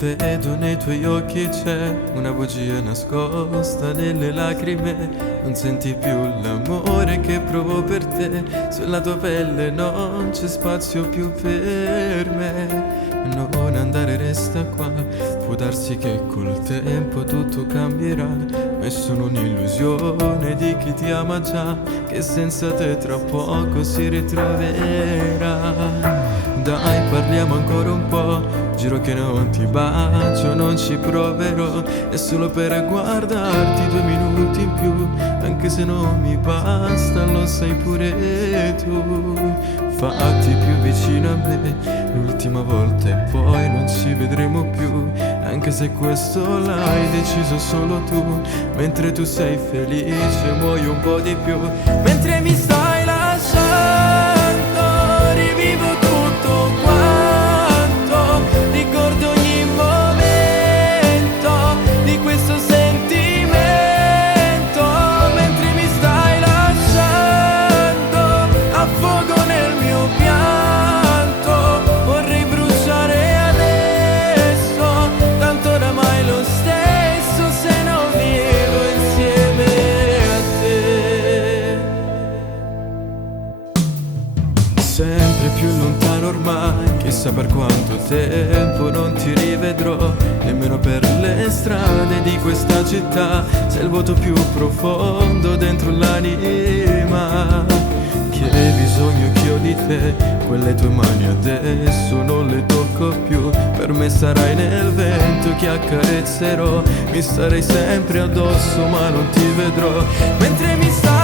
Vedo nei tuoi occhi c'è una bugia nascosta nelle lacrime. Non senti più l'amore che provo per te. Sulla tua pelle non c'è spazio più per me. Non andare, resta qua. Può darsi che col tempo tutto cambierà, ma è solo un'illusione di chi ti ama già, che senza te tra poco si ritroverà. Dai, parliamo ancora un po'. Giuro che non ti bacio, non ci proverò. È solo per guardarti 2 minuti in più. Anche se non mi basta, lo sai pure tu. Fatti più vicino a me, l'ultima volta e poi non ci vedremo più. Anche se questo l'hai deciso solo tu. Mentre tu sei felice, muoio un po' di più. Mentre mi stai lasciando, rivivo tutto quanto. Ricordo ogni momento di questo sentimento. Mentre mi stai lasciando, affogo nel mio pianto. Vorrei bruciare adesso, tanto oramai lo stesso se non vivo insieme a te. Sempre più lontano ormai, chissà per quanto tempo non ti rivedrò. Nemmeno per le strade di questa città. Sei il vuoto più profondo dentro l'anima. Che bisogno che ho di te. Quelle tue mani adesso non le tocco più. Per me sarai nel vento che accarezzerò. Mi starei sempre addosso ma non ti vedrò. Mentre mi stai